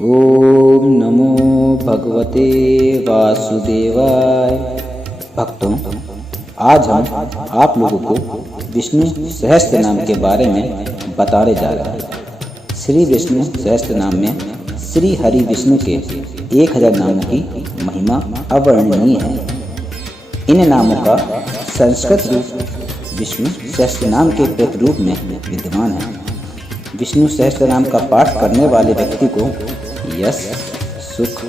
ओम नमो भगवते वासुदेवाय। भक्तों, आज हम आप लोगों को विष्णु सहस्त्र नाम के बारे में बताने जा रहे हैं। श्री विष्णु सहस्त्र नाम में श्री हरि विष्णु के 1000 नामों की महिमा अवर्णनीय है। इन नामों का संस्कृत रूप विष्णु सहस्त्र नाम के प्रतिरूप में विद्यमान है। विष्णु सहस्त्र नाम का पाठ करने वाले व्यक्ति को यश, सुख,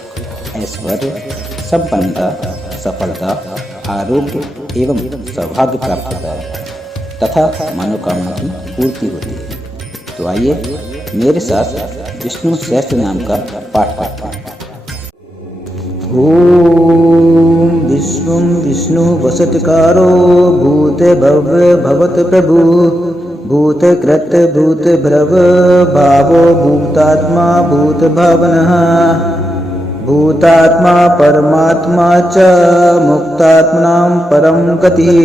ऐश्वर्य, संपन्नता, सफलता, आरोग्य एवं सौभाग्य प्राप्त होता है तथा मनोकामना की पूर्ति होती है। तो आइए मेरे साथ विष्णु सहस्त्र नाम का पाठ करते हैं। ओम विष्णु विष्णु वसत्कारो भूते भव्य भवत प्रभु भूत कृत भूत भ्रव भावो भूतात्मा भूत भावनः भूतात्मा परमात्मा च मुक्तात्मनां परम गतिः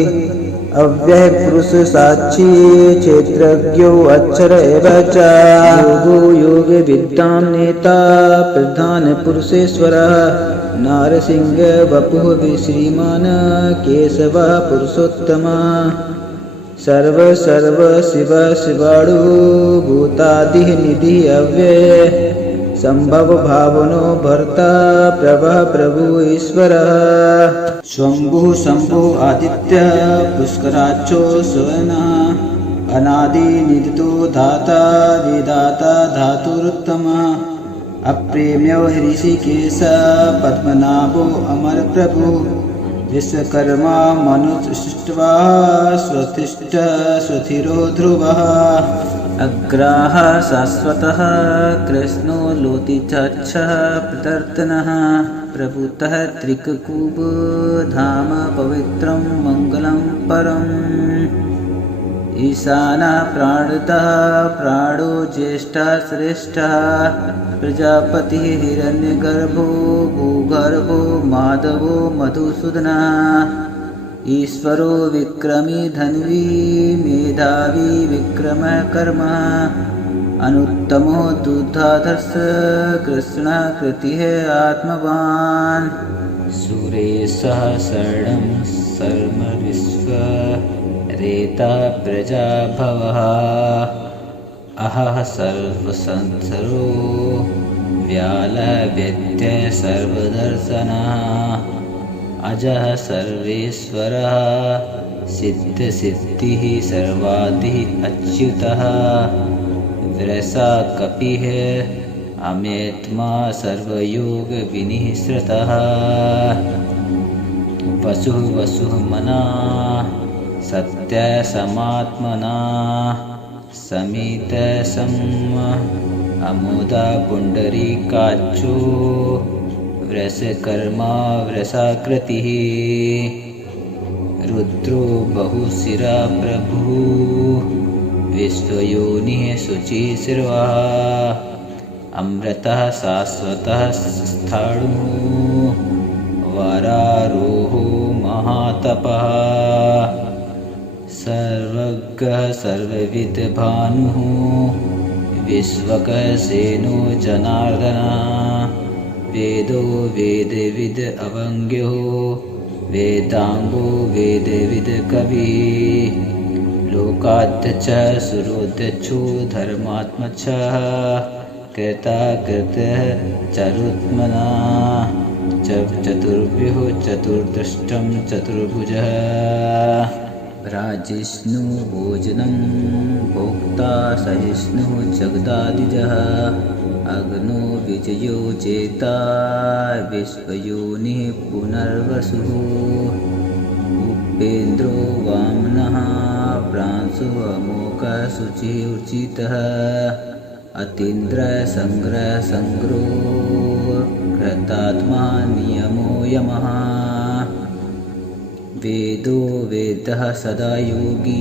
अव्यय पुरुष साक्षी क्षेत्रज्ञो अक्षर एव च योगो योग विद्यां नेता प्रधान पुरुषेश्वरः नारसिंह वपुः श्रीमान् केशवः पुरुषोत्तमः सर्व सर्व शिव शिवाणु भूतादिः निधि अव्यय संभव भावनो भर्ता प्रभः प्रभु ईश्वरः शंभु शंभु आदित्य पुष्कराक्षो स्वयनः अनादि निधितो धाता विधाता धातुरुत्तमः अप्रेम्यो ऋषिकेश पद्मनाभो अमर प्रभु विश्वकर्मा मनुसृष्ट्वा स्वतिष्ठ स्वथिरो ध्रुवः अग्राः शाश्वतः कृष्णो लोतिचक्षः प्रतर्तनः प्रभुतः त्रिककूप धाम पवित्रं मङ्गलं परम् ईशानः प्राणतः प्राणो ज्येष्ठः श्रेष्ठः प्रजापतिः हिरण्यगर्भो भूगर्भो माधवो मधुसूदनः ईश्वरो विक्रमी धन्वी मेधावी विक्रमः कर्मः अनुत्तमो दुधाधर्ष कृष्णः कृतिः आत्मवान् सुरेशः शरणं सर्व विश्व रेता प्रजा भवः अहः सर्वसंसारो व्यालवेद्य सर्वदर्शनः अजः सर्वेश्वरः सिद्धसिद्धिः सर्वादिः अच्युतः वृषा कपिः अमेत्मा सर्वयोग विनिःसृतः वसुः वसुः मनाः सत्य समात्मना समित सम अमुदा पुंडरीकाक्षो वृषकर्मा वृषाकृतिः रुद्रो बहुशिरा प्रभु विश्वयोनिः शुचिशिर्वः अमृतः शाश्वतः स्थाणुः वरारोहो महातपः सर्वज्ञः सर्वविद भानुः विश्वकः सेनो जनार्दनः वेदो वेदविद अवंग्यो वेदांगो वेदविद कविः लोकाध्यक्षः सुरोध्यक्षो धर्मात्मचः कृताकृतः चरुत्मनः चतुर्भ्यो चतुर्दष्टं चतुर्भुजः राजिष्णु भोजनं भोक्ता सहिष्णुः जगदादिजः अग्नो विजयो जेता विश्वयोनिः पुनर्वसुः उपेन्द्रो वामनः प्रांशु अमोघः शुचिः उचितः अतीन्द्रः संग्रह संग्रो कृतात्मा नियमो यमः वेदो वेदः सदा योगी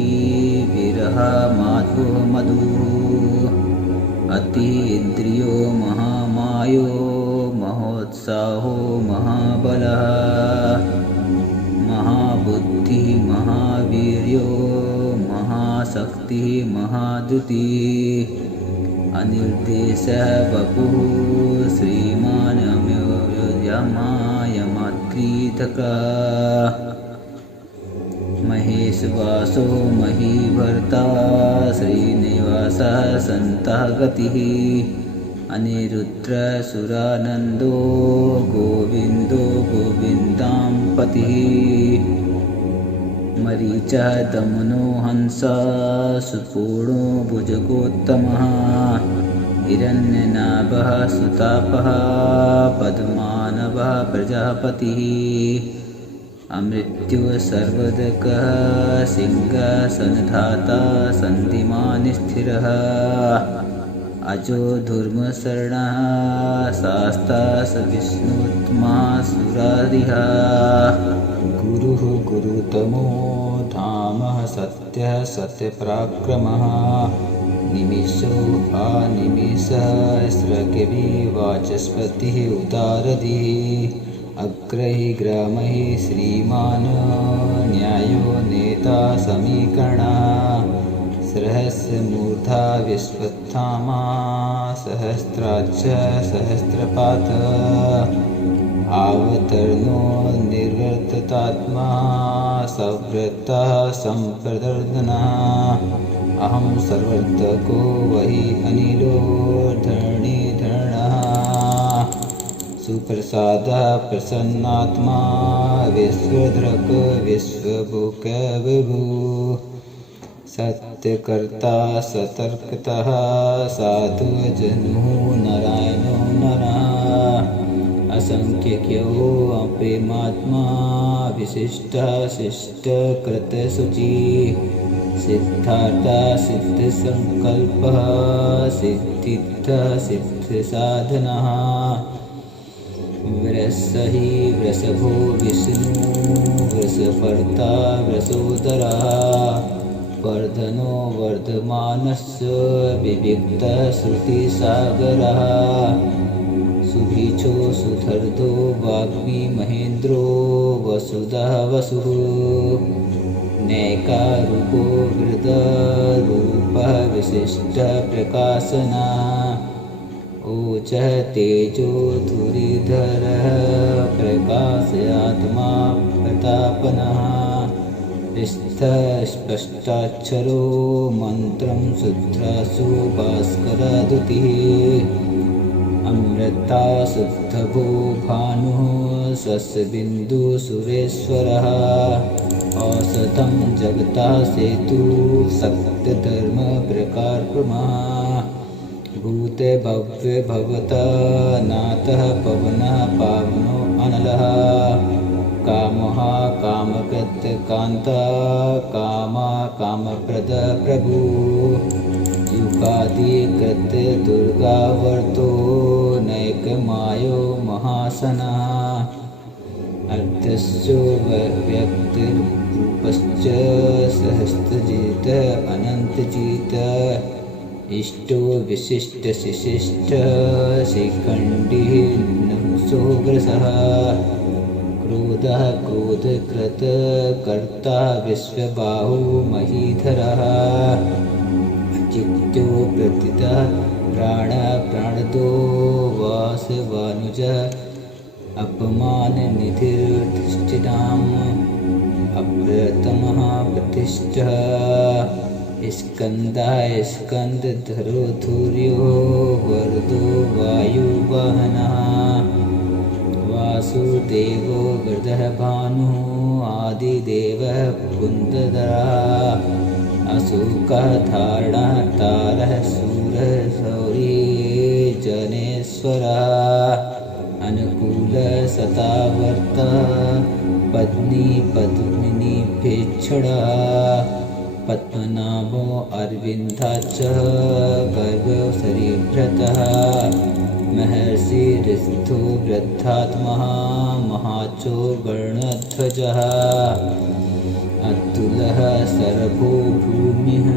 विरह माधो मधुः अति इंद्रियो महामायो महोत्साहो महाबलः महाबुद्धि महावीर्यो महाशक्ति महाद्युति अनिर्देशः वपुः श्रीमान् यमायमात्रीतकः महेशवासो महीभर्ता श्रीनिवासः सन्तः गतिः अनिरुद्रसुरानन्दो गोविन्दो गोविन्दां पतिः मरीचः दमनो हंसः सुपूर्णो भुजगोत्तमः हिरण्यनाभः सुतापः पद्मानवः प्रजापतिः अमृत्युः सर्वदकः सिंहः सन्धाता सन्धिमान् स्थिरः अजो धूर्मशरणः शास्ता स विष्णुत्मा सुरारिः गुरुः गुरुतमो धामः सत्यः सत्यपराक्रमः निमिषो अनिमिषः स्रग्विवाचस्पतिः उदारधिः अग्रहि ग्रामहि श्रीमान् न्यायो नेता समीकरणः सहस्रमूर्धा विश्वत्थामा सहस्राक्ष सहस्रपात आवतरणो निर्वर्ततात्मा सव्रतः सम्प्रदर्दनः अहं सर्वर्तको वही अनिलो धरणीधरणः सुप्रसादः प्रसन्नात्मा विश्वदृक् विश्वभुक् विभुः सत्यकर्ता सतर्कतः साधु जन्मो नारायणो नरः असंख्यो अप्रेमात्मा विशिष्टः शिष्टकृतशुचिः सिद्धार्थः सिद्धसंकल्पः सिद्धिर्थः सिद्धसाधनः वृषहि वृषभो विष्णु वृषभर्ता वृषोदरः वर्धनो वर्धमानस्य विविक्तः श्रुतिसागरः सुभीचो सुधर्दो वाग्मी महेन्द्रो वसुदः वसुः नैकारूपो वृद्धरूपः विशिष्टः प्रकाशनः ओजः तेजो धुरिधरः प्रकाशयात्मा प्रतापनः स्पष्टाक्षरो मन्त्रं शुद्धासु भास्करदुतिः अमृता शुद्धभो भानुः शशबिन्दु सुरेश्वरः औषधं जगतः सेतुः सत्यधर्मप्रकारक्रमः भूते भव्य भवतः नाथः पवनः पावनो अनलः कामः कामकृत् कान्ता कामा कामप्रद प्रभु युगादिकृत दुर्गावर्तो नैकमायो महासनः अर्धस्यो व्यक्तिरूपश्च सहस्रजित अनन्तजित इष्टो विशिष्टशिशिष्ट शिखण्डिः नंसोग्रसः क्रोधः क्रोधकृत कर्ता विश्वबाहु महीधरः चित्तो प्रतितः प्राणः प्राणदो वासवानुजः अपमाननिधिर्धिष्ठिताम् अप्रतमः प्रतिष्ठः स्कन्दः स्कन्दधरो धुर्यो वरदो वायुवाहनः वासुदेवो वरदः भानुः आदिदेवः पुन्दरः अशोकः धारणः तारः शूरः शौरी जनेश्वरः अनुकूलः शतावर्तः पत्नी पद्मिनीभेक्षणः पद्मनाभो अरविन्दाक्षः गर्भशरीरभृतः महर्षिरिस्थो वृद्धात्मः महाचो गणध्वजः अतुलः सर्वो भूमिः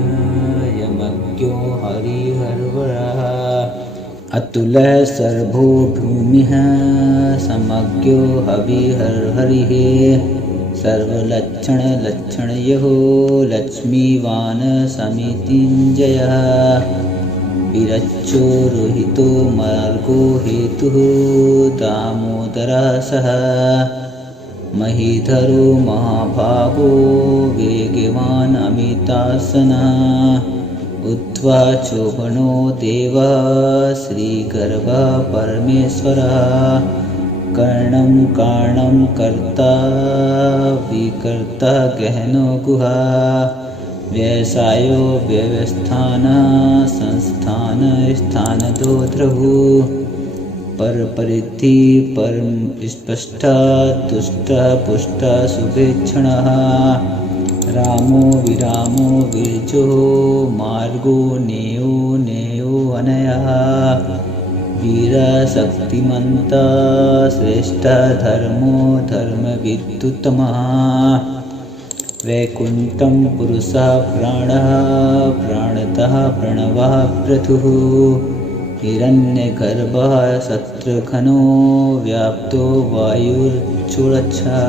यमज्ञो हरिहरवरः अतुलः सर्वो भूमिः समज्ञो हविहरहरिः सर्वलक्षणलक्षणयो लक्ष्मीवान् समितिञ्जयः विरच्चो रोहितो मार्गो हेतुः दामोदरः सः महीधरो महाभागो वेगवान् अमितासनः उद्वाचो वनो देवः श्रीगर्भः परमेश्वरः कर्णं कारणं कर्ता विकर्ता गहनो गुहा व्यवसायो व्यवस्थान संस्थान स्थानदो ध्रुवु परपरिधि परम स्पष्ट तुष्ट पुष्ट शुभेक्षणः रामो विरामो विरजो मार्गो नेयो नेयो अनयः वीरशक्तिमन्त श्रेष्ठ धर्मो धर्मविदुत्तमः वैकुण्ठं पुरुषः प्राणः प्राणतः प्रणवः प्रथुः हिरण्यगर्भः शत्रुघ्नो व्याप्तो वायुर्चुरच्छा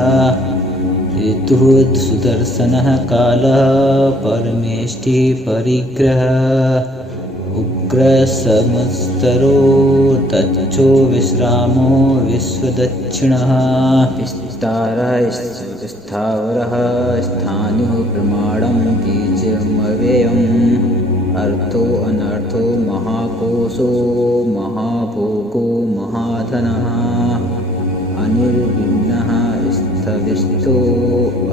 ऋतुः सुदर्शनः कालः परमेष्टि परिग्रहः उग्रसमस्तरो तच्चो विश्रामो विश्वदक्षिणः विस्तारः स्थावरः स्थाणुः प्रमाणं बीजमव्ययम् अर्थो अनर्थो महाकोशो महाभोगो महाधनः अनिर्विण्णः स्थविष्टो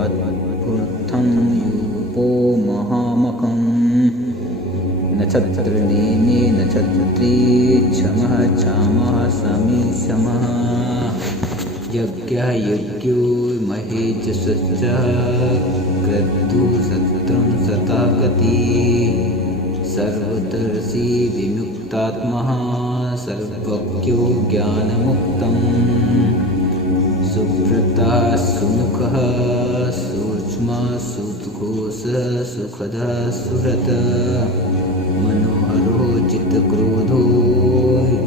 अद्भुतं यूपो महामखम् नक्षत्रनेमि नक्षत्री क्षमः क्षामः समीक्षमः यज्ञः यज्ञो महेजसश्च क्रतुः सत्रं सतः गति सर्वदर्शी विमुक्तात्मः सर्वज्ञो ज्ञानमुक्तम् सुव्रतः सुमुखः सूक्ष्मः सुद्घोषः सुखदः सुहृत् मनोहरो चित्तक्रोधो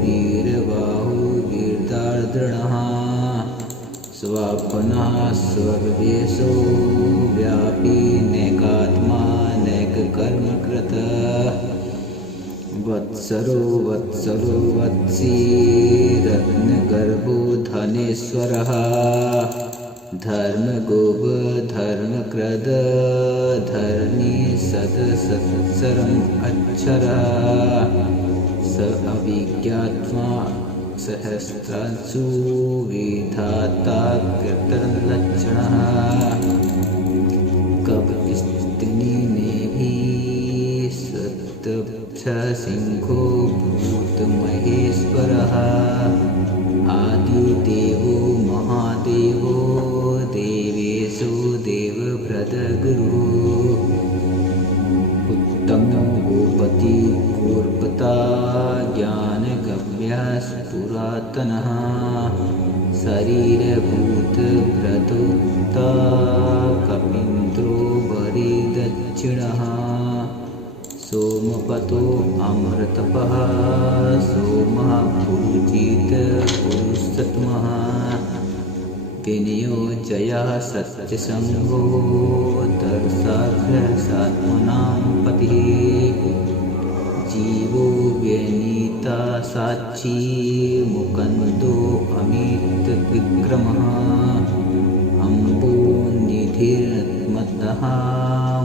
वीरबाहु वीरदार्द्रणः स्वापनः स्वर्वेशो व्यापी नैकात्मा नैककर्मकृतः वत्सरो वत्सरो वत्सी रत्नगर्भो धनेश्वरः धर्मगोप धर्मकृद धरणी सत्सरम् अक्षरः स अभिज्ञात्मा सहस्रांशु विधाता कीर्तनलक्षणः कपिस्तिनी नेभि सप्तसिंहो भूतमहेश्वरः आदिदेवो महादेवो देवेशो देवभृतगुरुः उत्तमो गोपति गोर्पता ज्ञानगम्यः पुरातनः शरीरभूतभृतोक्ता कपीन्द्रो वरिदक्षिणः सोमपतो अमृतपः सोमः पूजित पुरुषोत्तमः विनयो जयः सत्यसंगो दर्शाभ्यासात्मनां पतिः जीवो व्यनीता साक्षी मुकुन्दो अमित विक्रमः अम्बो निधिर्मतः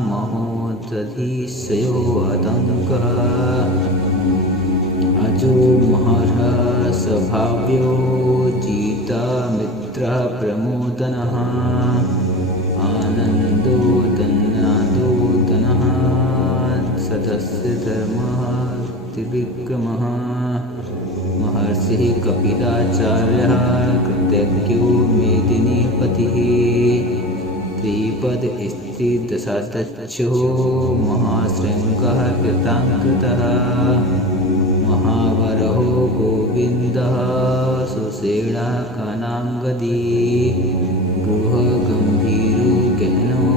महोदधिशयो आतङ्कः अजो महर्षः स्वभाव्यो जिता मित्रः प्रमोदनः आनन्दो दन्नादो दनः सदस्य धर्मः त्रिविक्रमः महर्षिः कपिलाचार्यः कृतज्ञो मेदिनीपतिः त्रिपद स्त्री दशादक्षो महाशृङ्गः कृताङ्कृतः महावरहो गोविन्दः सुषेणः कानाङ्गदी गृहगम्भीरो गहनो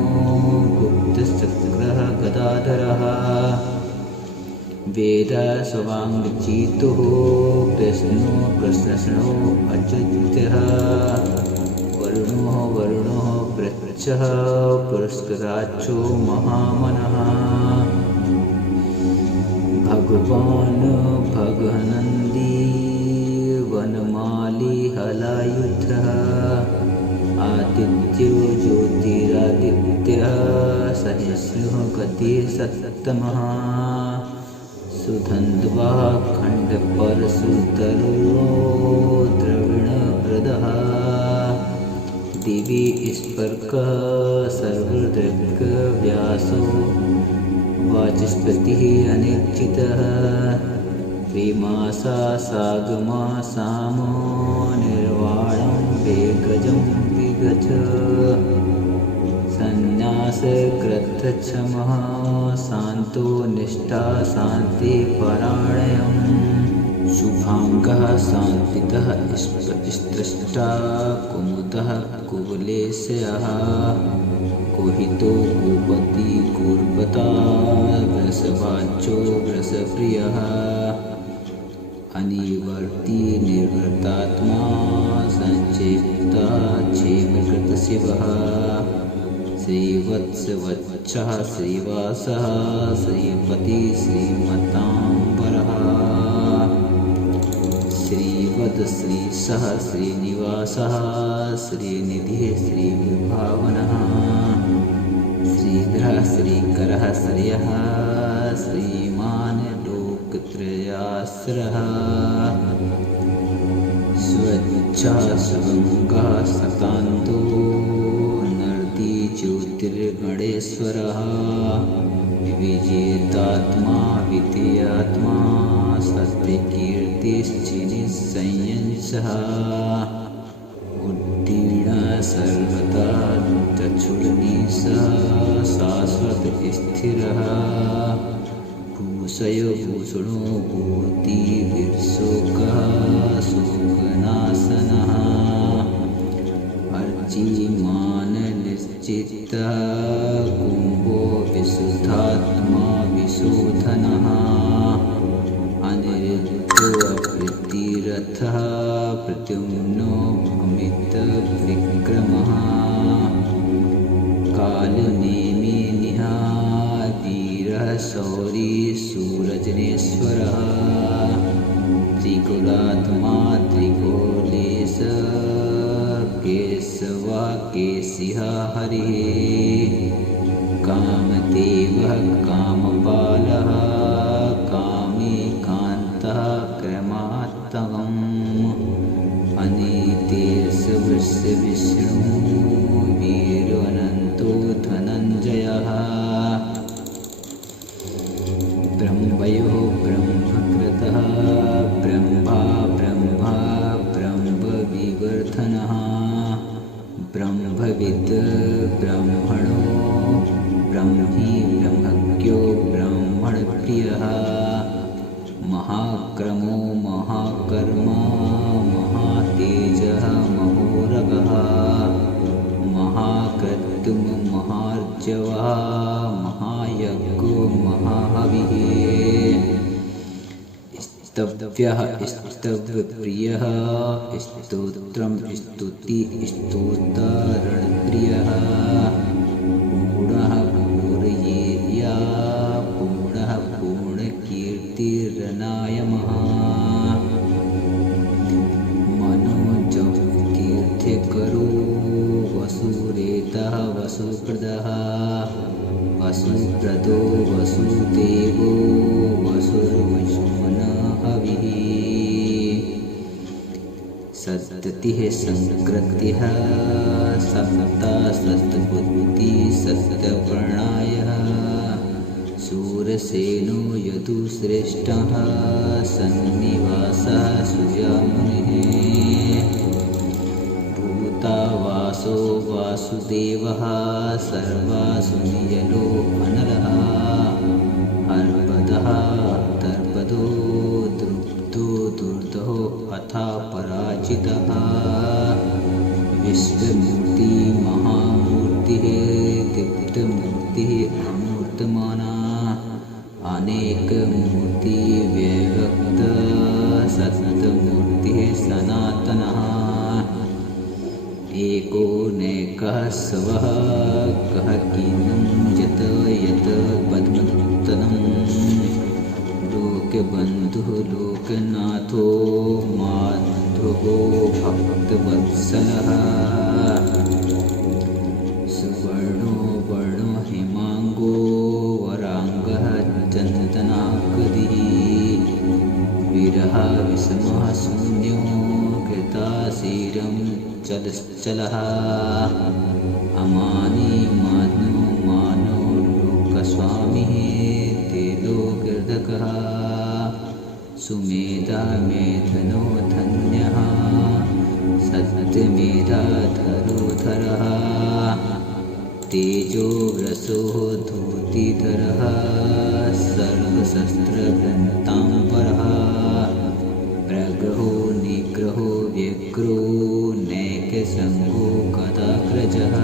गुप्तचक्रः गदाधरः वेदस्वाङ्गजितो कृष्णो कृष्णशनो अच्युतः वरुणो पृच्छः पुरस्कराक्षो महामनः भगवान भगनंदी वनमाली हलायुधः आदित्यो ज्योतिरादित्यः सहिष्णुः गतिसत्तमः सुधन्वा खण्डपरशुतरो द्रविणप्रदः दिवि स्पर्कः सर्वदृक् व्यासो वाचस्पतिः अनिर्जितः त्रिमासा सागमा सामो निर्वाणं वेगजं विगज संन्यासकृतक्षमः शान्तो निष्ठा शान्तिपरायणः शुभाङ्गः शान्तितः स्त्रष्टा कुमुदः कुवलेशयः कुहितो कुपति कुर्वता वृषभाचो वृषप्रियः अनिवर्ती निर्वृतात्मा संचेता क्षेमकृतशिवः श्रीवत्सवक्षः श्रीवासः श्रीपति श्रीमताम्बरः श्रीवद श्रीशः श्रीनिवासः श्रीनिधिः श्रीविभावनः श्रीधरः श्रीकरः श्रियः श्रीमान् लोकत्रयाश्रयः स्वच्छः सुगङ्गः सतान्तो नर्दी ज्योतिर्गणेश्वरः विजेतात्मा विद्यात्मा सत्यकीर्तिश्चिनिसंयंसः उत्तीर्णः सर्वदा चक्षुर्निशः शाश्वतस्थिरः भूषयभूषणो भूतिभिर्शोकः शोकनाशनः अर्चिमान् निश्चितः कुम्भो विशुद्धात्मा विशोधनः अनिरुद्धो अप्रीतिरथः प्रद्युम्नो अमितविक्रमः कालनेमिनिः वीरः शौरी सूरजनेश्वरः त्रिकुलात्मा त्रिकोलेश केशवः केशिः हरिः कामदेवः कामपालः कामीकान्तः क्रमात्तमम् अनितेशवस्य विष्णु वीरवनन्तो धनञ्जयः ब्रह्मयो ब्रह्मकृतः ब्रह्मा ब्रह्मा ब्रह्मविवर्धनः ब्रह्मविद् ब्रह्मणो ब्रह्मी ब्रह्मज्ञो ब्रह्मणप्रियः महाक्रमो महाकर्मा महातेजः महोरगः महाक्रतुः महार्जवः महायज्ञो महाहविः स्तव्यः स्तवप्रियः स्तोत्रं स्तुति स्तोत्ररणप्रियः पूर्णः पूर्णयेया पूर्णः पूर्णकीर्तिरनायमः मनोजः कीर्त्यकरो वसुरेतः वसुप्रदः वसुप्रदो वसुदेवो वसुर्विष्णुनः हविः सत्तिः संकृतिः सत्ता सत्बुद्धिः सत्यप्रणयः शूरसेनो यदुश्रेष्ठः सन्निवासः सुजामुनिः भूतावासो वासुदेवः सर्वासुनियलो अनरः अर्पदः तर्पदो द्रुप्तो दुर्दहो अथा पराजितः विश्वमूर्ति महामूर्तिः दीप्तमूर्तिः अमूर्तमाना अनेकमूर्ति व्यक्त सतमूर्तिः सनातनः एको नैकः स्वः कः कीनं यत यत पद्मतनं लोकबन्धुः लोकनाथो माधवो भक्तवत्सलः सुवर्णो वर्णो हिमाङ्गो वराङ्गः चन्दनाकृतिः विरह विषमः शून्यो कृताशीरं चलश्चलः अमानी मानो मानो लोकस्वामिः तिलोकीर्धकः सुमेधा मेधनो धन्यः सत्यमेधाधरोधरः तेजो रसो धूतिधरः सर्वशस्त्रभृताम्बरः प्रग्रहो निग्रहो व्यग्रो नैकशङ्को गदाग्रजः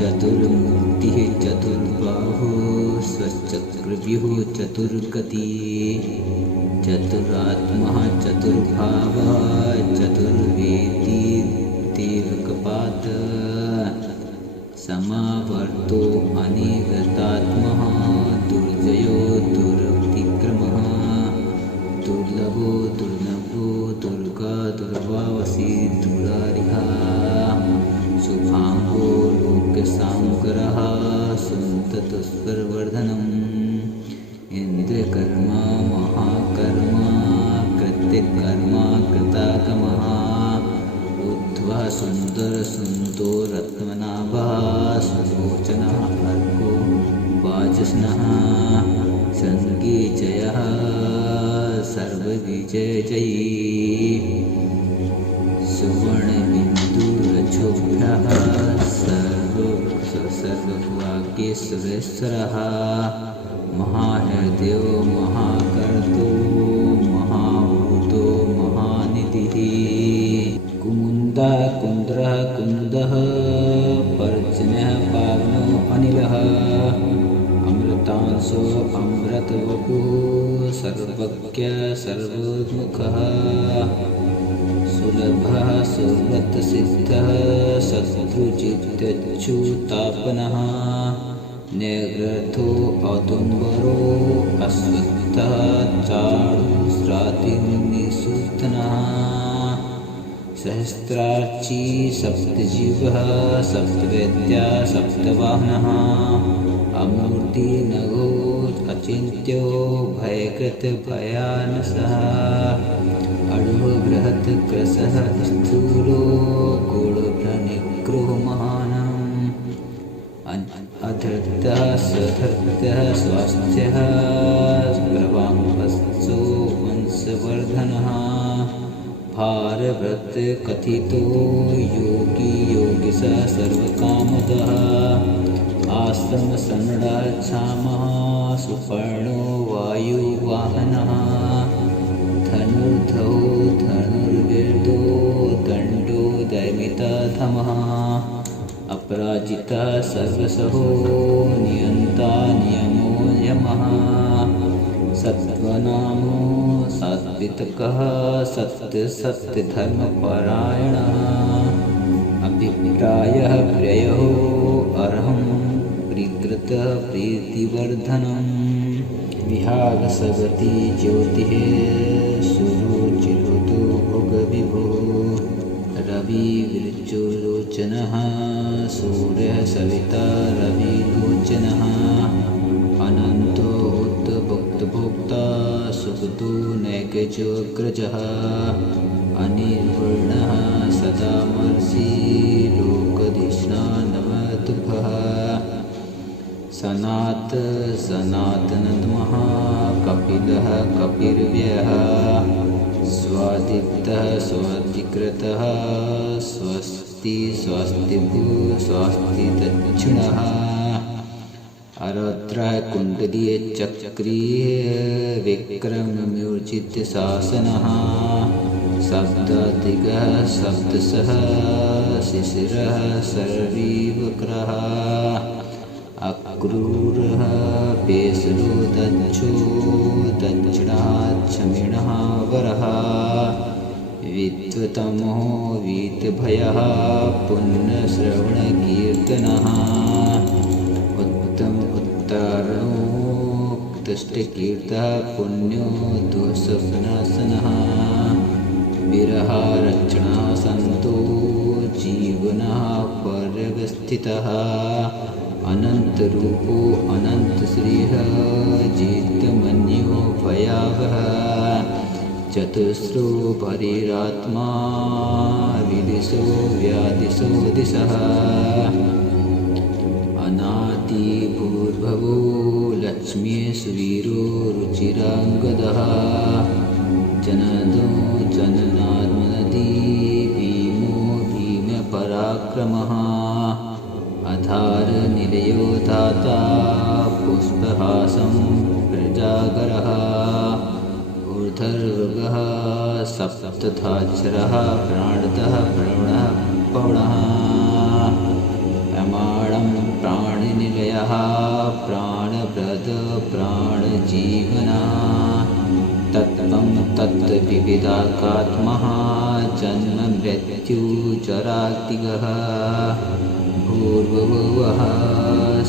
चतुर्मूर्तिः चतुर्बाहुः स्वचक्रव्यूः चतुर्गतिः चतुरात्मः चतुर्भावः चतुर्वेदी देवकपातः समावर्तो अनिगतात्मः दुर्जयो दुरतिक्रमः दुर्लभो दुर्लभो दुर्गा दुर्वावसी दुरारिः शुभाङ्गो लोकसाङ्करः सुन्दतुष्करवर्धनम् इन्द्रकर्मा महाकर्मा कृत्यकर्मा कृतागमः उद्ध्वा सुन्दर सुन्दो रत्ननाभः सुलोचनः अर्को वाजस्नः सङ्गीजयः सर्वविजयजयी सुवर्णबिन्दुरक्षोभ्यः सर्वभाग्येश्वरेश्वरः महाहृदयो महाकर्तो महाभूतो महानिधिः कुमुदा कुन्द्रः कुन्दः पर्जन्यः पावनो अनिलः अमृतांशो अमृतवपुः सर्वज्ञ सर्वोन्मुखः सुलभः सुव्रतसिद्धः शत्रुजित्यच्युतापनः निग्रथो औदुम्बरो अश्वत्थः चारुस्रातिनिसूतनः सहस्रार्ची सप्तजीवः सप्तवेद्या सप्तवाहनः अमूर्तिनगो अचिन्त्यो भयकृतभयानसः अणुः बृहत्कृशः स्थूलो गूढभ्रनिग्रहो महानम् अधृतः सधृतः स्वास्थ्यः प्रवाङ्गस्तु वंशवर्धनः भारव्रत कथितो योगी योगिशः सर्वकामदः आश्रमसन्नडाच्छामः सुपर्णो वायुवाहनः धनुर्धौ धनुर्वेदो दण्डो दैमिताधमः अपराजितः सर्वसहो नियन्ता नियमो यमः सत्त्वनामो सात्विकः सत्यधर्मपरायणः अभिप्रायः प्रियो अर्हं प्रीकृतः प्रीतिवर्धनम् विहागसवती ज्योतिः सुरुचिरुतो भोगविभो रविर्ज्योलोचनः सूर्यः सविता रविलोचनः अनन्तो भुक्तभोक्ता सुखदो नैकजोऽग्रजः अनिर्वर्णः सदा महर्षि लोकधिष्णा नमस्तुभ्यः सनातनतमः कपिलः कपिर्व्ययः स्वादित्तः स्वादिकृतः स्वस्ति स्वस्तिभूः स्वस्ति दक्षिणः आरद्रः कुण्डली चक्री विक्रममूर्जितशासनः शब्दादिगः शब्दशः शिशिरः शरीवक्रः अक्रूरः पेशलो दक्षो दक्षिणाच्छमिणः वरः विद्वतमो वीतभयः पुण्यश्रवणकीर्तनः उत्तरोक्त दुष्टकीर्तः पुण्यो दोषविनाशनः विरहारक्षणः सन्तो जीवनः पर्यवस्थितः अनन्तरूपो अनन्तश्रीः जितमन्यो भयावहः चतुस्रो भरीरात्मा विदिशो व्यादिशो दिशः अनादिभूर्भवो लक्ष्मीर्वीरो रुचिराङ्गदः जनदो जननात्मनदी भीमो भीमपराक्रमः अधारनिलयो धाता पुष्पहासं प्रजागरः ऊर्ध्वर्गः सप्तधाक्षरः प्राणतः प्रणः पौणः प्रमाणं प्राणनिलयः प्राणप्रद प्राणजीवनः तत्त्वं तत्त्वविविधात्मः जन्म मृत्युजरातिगः भूर्भुवः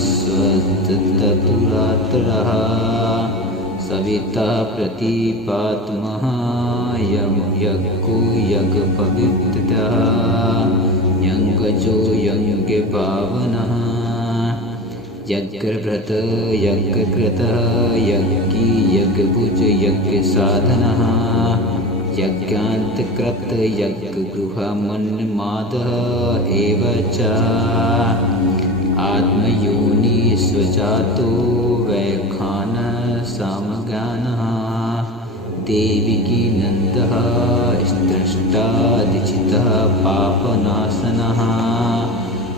स्वततुरात्रः सविता प्रतीपात्मः यज्ञो यज्ञपवित्रः यज्ञजो यज्ञपावनः यज्ञव्रत यज्ञकृतः यज्ञी यज्ञभुज यज्ञसाधनः यज्ञान्तकृत यज्ञगृहमन्मादः एव च आत्मयोनि स्वजातो वैखानसामगानः देविकी नन्दः स्रष्टादिचितः पापनाशनः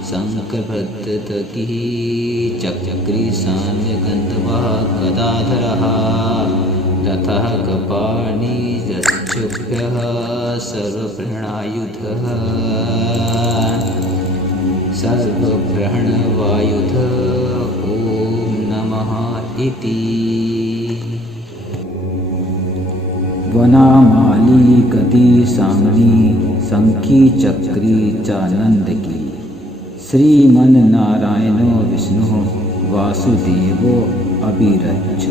शङ्खभद्रतकिः चक्रीशान्यगन्धवः गदाधरः ततः कपाणिजच्छुभ्यः सर्वप्राणायुधः सर्वप्राणवायुध ॐ नमः इति। वनामाली गदी सांगनी शंखी चक्री चानंदकी श्रीमन्नारायणो विष्णुः वासुदेवो अभिरच्छ।